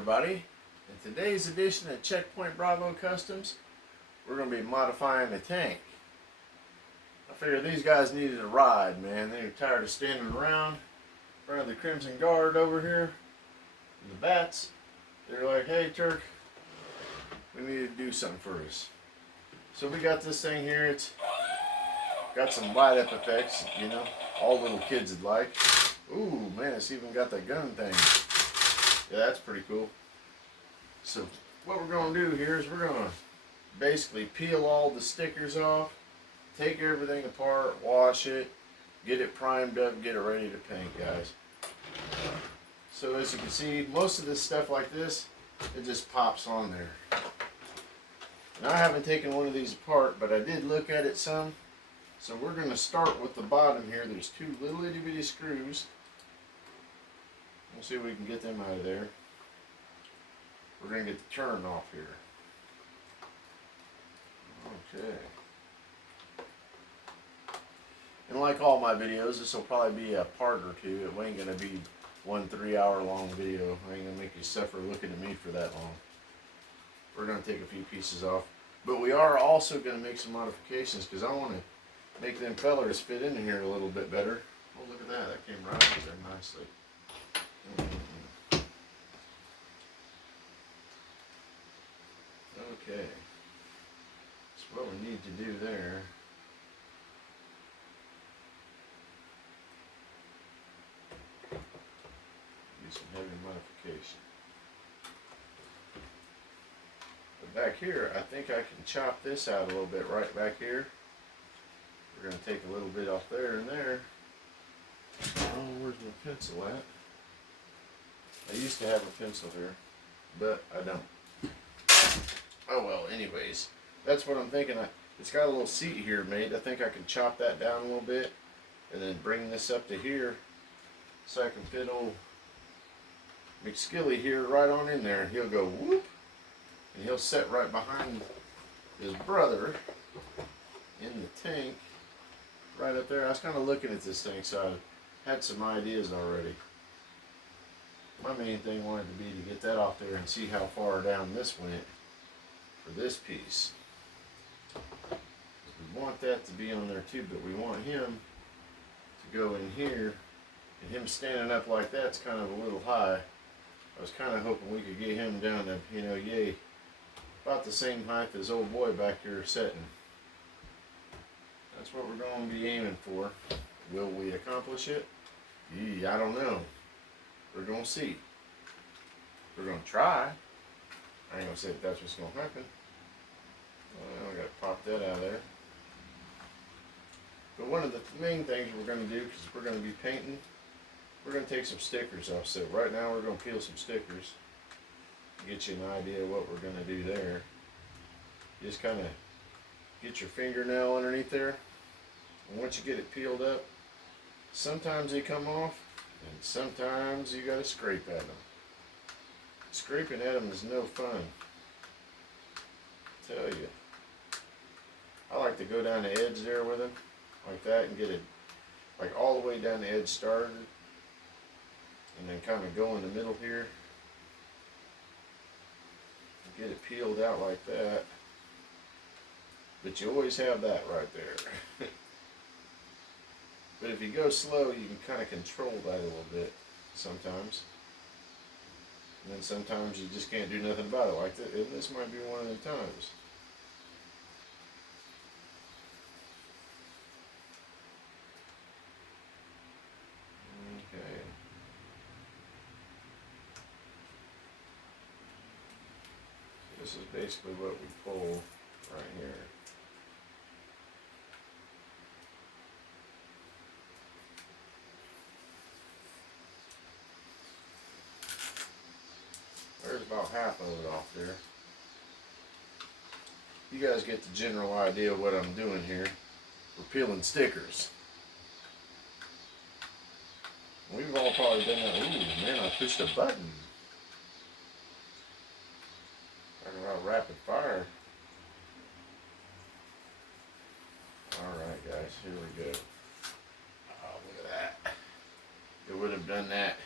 everybody. In today's edition of Checkpoint Bravo Customs, we're going to be modifying the tank. I figured these guys needed a ride, man. They were tired of standing around in front of the Crimson Guard over here, and the bats. They're like, hey Turk, we need to do something for us. So we got this thing here. It's got some light up effects, you know, all little kids would like. Ooh, man, it's even got that gun thing. Yeah, that's pretty cool. So what we're going to do here is we're going to basically peel all the stickers off, take everything apart, wash it, get it primed up, get it ready to paint, guys. So as you can see, most of this stuff like this, it just pops on there. And I haven't taken one of these apart, but I did look at it some. So we're going to start with the bottom here. There's two little itty bitty screws. We'll see if we can get them out of there. We're going to get the turn off here. Okay. And like all my videos, this will probably be a part or two. It ain't going to be one 3-hour long video. I ain't going to make you suffer looking at me for that long. We're going to take a few pieces off. But we are also going to make some modifications because I want to make them colors fit in here a little bit better. Oh, look at that. That came right out there nicely. Okay, so what we need to do there, do some heavy modification. But back here, I think I can chop this out a little bit right back here. We're going to take a little bit off there and there. Oh, where's my pencil at? I used to have a pencil here, but I don't. Oh well, anyways, that's what I'm thinking. It's got a little seat here made. I think I can chop that down a little bit and then bring this up to here so I can fit old McSkilly here right on in there. He'll go whoop and he'll sit right behind his brother in the tank right up there. I was kind of looking at this thing, so I had some ideas already. My main thing wanted to be to get that off there and see how far down this went for this piece. We want that to be on there too, but we want him to go in here, and him standing up like that's kind of a little high. I was kind of hoping we could get him down to, you know, yay, about the same height as old boy back here sitting. That's what we're going to be aiming for. Will we accomplish it? I don't know. We're going to see. We're going to try. I ain't going to say that's what's going to happen. Well, I got to pop that out of there. But one of the main things we're going to do, because we're going to be painting, we're going to take some stickers off. So right now we're going to peel some stickers. Get you an idea of what we're going to do there. Just kind of get your fingernail underneath there. And once you get it peeled up, sometimes they come off, and sometimes you got to scrape at them. Scraping at them is no fun. I tell you. I like to go down the edge there with them, like that, and get it like all the way down the edge started, and then kind of go in the middle here. Get it peeled out like that. But you always have that right there. But if you go slow, you can kind of control that a little bit sometimes. And then sometimes you just can't do nothing about it like that. And this might be one of the times. Okay. So this is basically what we pull right here. There's about half of it off there. You guys get the general idea of what I'm doing here. We're peeling stickers. We've all probably done that. Ooh, man, I pushed a button. Talking about rapid fire. Alright guys, here we go. Oh, look at that. It would have done that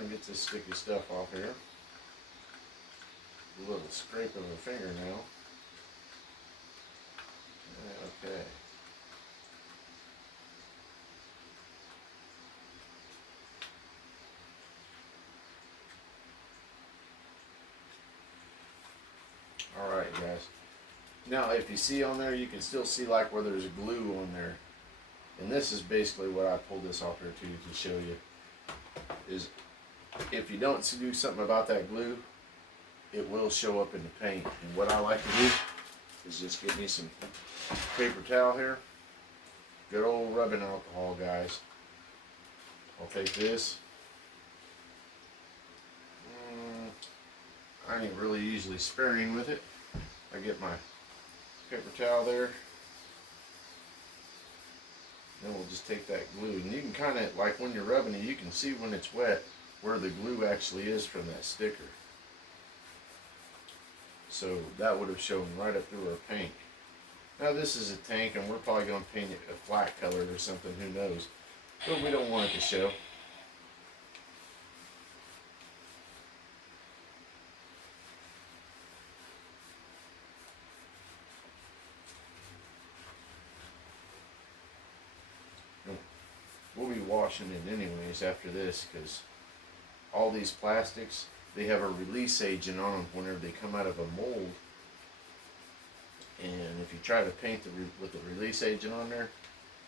and get this sticky stuff off here. A little scrape of a fingernail. Okay. Alright guys. Now if you see on there, you can still see like where there's glue on there. And this is basically what I pulled this off here to show you. Is if you don't do something about that glue, it will show up in the paint. And what I like to do is just get me some paper towel here. Good old rubbing alcohol, guys. I'll take this. I ain't really usually sparing with it. I get my paper towel there. Then we'll just take that glue. And you can kind of, like when you're rubbing it, you can see when it's wet where the glue actually is from that sticker. So that would have shown right up through our paint. Now this is a tank and we're probably going to paint it a flat color or something, who knows. But we don't want it to show. We'll be washing it anyways after this, because all these plastics, they have a release agent on them whenever they come out of a mold. And if you try to paint with the release agent on there,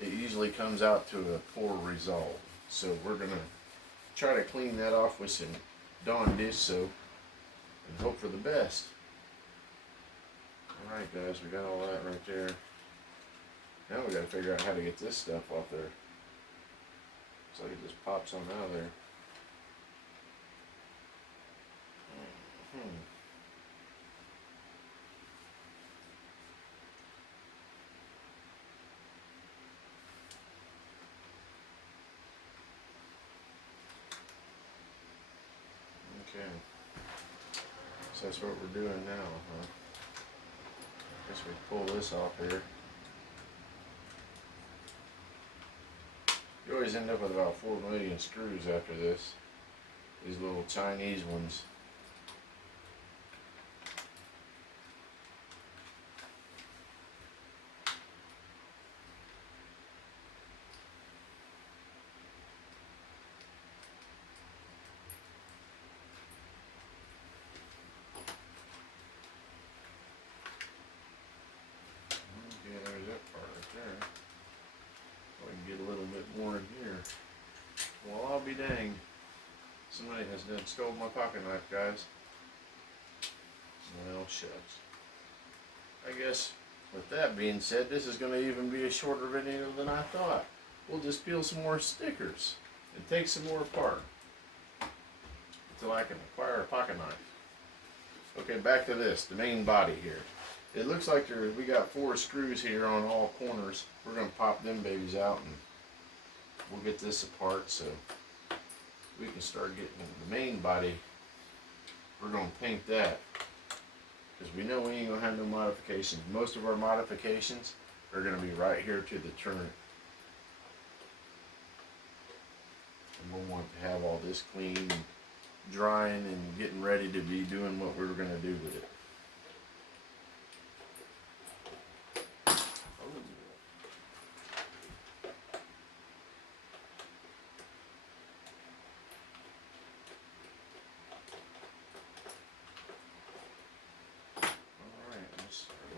it usually comes out to a poor result. So we're going to try to clean that off with some Dawn dish soap and hope for the best. Alright guys, we got all that right there. Now we got to figure out how to get this stuff off there. Looks like it just pops on out of there. Okay. So that's what we're doing now, huh? Guess we pull this off here. You always end up with about 4 million screws after this. These little Chinese ones. Okay, there's that part right there. We can get a little bit more in here. Well, I'll be danged. Somebody has done stole my pocket knife, guys. Well, shucks. I guess with that being said, this is going to even be a shorter video than I thought. We'll just peel some more stickers and take some more apart until I can acquire a pocket knife. Okay, back to this, the main body here. It looks like we got 4 screws here on all corners. We're going to pop them babies out and we'll get this apart so we can start getting the main body. We're going to paint that because we know we ain't going to have no modifications. Most of our modifications are going to be right here to the turret. And we'll want to have all this clean and drying and getting ready to be doing what we were going to do with it.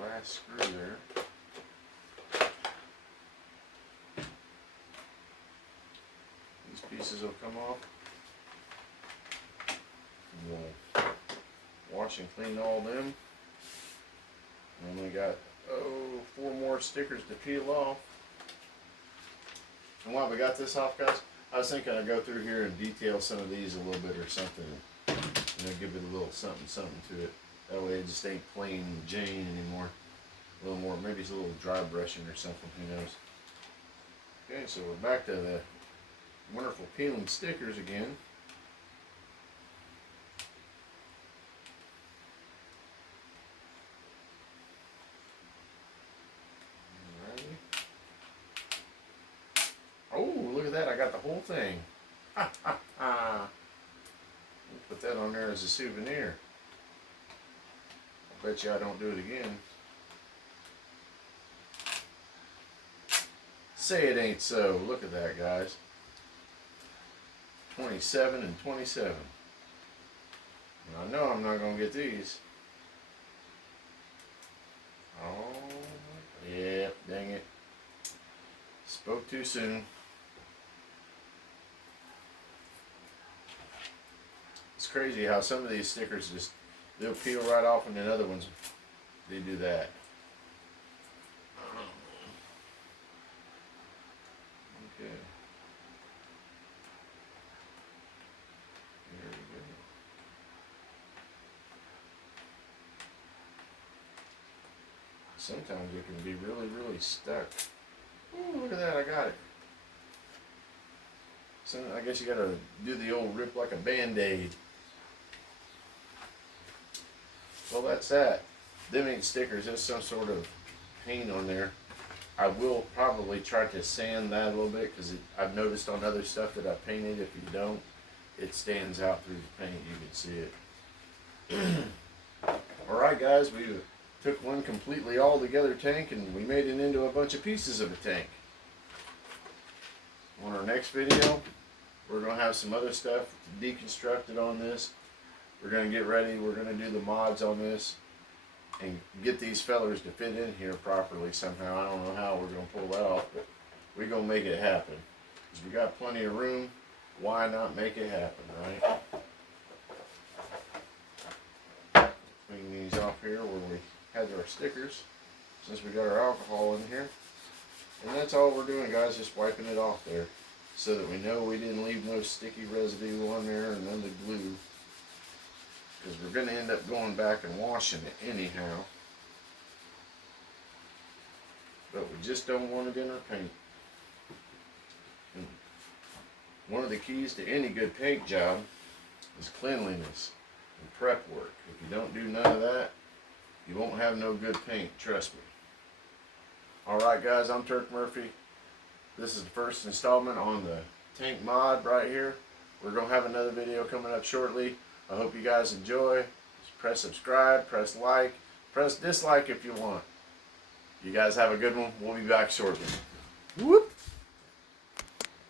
Last screw there. These pieces will come off. And we'll wash and clean all them. And we got 4 more stickers to peel off. And while we got this off, guys, I was thinking I'd go through here and detail some of these a little bit or something. You know, give it a little something to it. That way it just ain't plain Jane anymore. A little more, maybe it's a little dry brushing or something, who knows. Okay, so we're back to the wonderful peeling stickers again. Alrighty. Oh, look at that, I got the whole thing. Ha ha ha. Put that on there as a souvenir. I bet you I don't do it again. Say it ain't so. Look at that, guys. 27 and 27. And I know I'm not going to get these. Oh, yeah, dang it. Spoke too soon. It's crazy how some of these stickers just, they'll peel right off, and then other ones, they do that. Okay. There we go. Sometimes it can be really, really stuck. Ooh, look at that, I got it. So I guess you gotta do the old rip like a Band-Aid. Well, that's that. Them ain't stickers, that's some sort of paint on there. I will probably try to sand that a little bit, because I've noticed on other stuff that I painted, if you don't, it stands out through the paint, you can see it. Alright guys, we took one completely all together tank and we made it into a bunch of pieces of a tank. On our next video, we're going to have some other stuff deconstructed on this. We're going to get ready, we're going to do the mods on this and get these fellers to fit in here properly somehow. I don't know how we're going to pull that off, but we're going to make it happen. Because we got plenty of room, why not make it happen, right? Clean these off here where we had our stickers, since we got our alcohol in here. And that's all we're doing, guys, just wiping it off there, so that we know we didn't leave no sticky residue on there and none of the glue. Because we're going to end up going back and washing it anyhow. But we just don't want it in our paint. And one of the keys to any good paint job is cleanliness and prep work. If you don't do none of that, you won't have no good paint, trust me. Alright guys, I'm Turk Murphy. This is the first installment on the tank mod right here. We're going to have another video coming up shortly. I hope you guys enjoy. Just press subscribe, press like, press dislike if you want. You guys have a good one. We'll be back shortly. Whoop!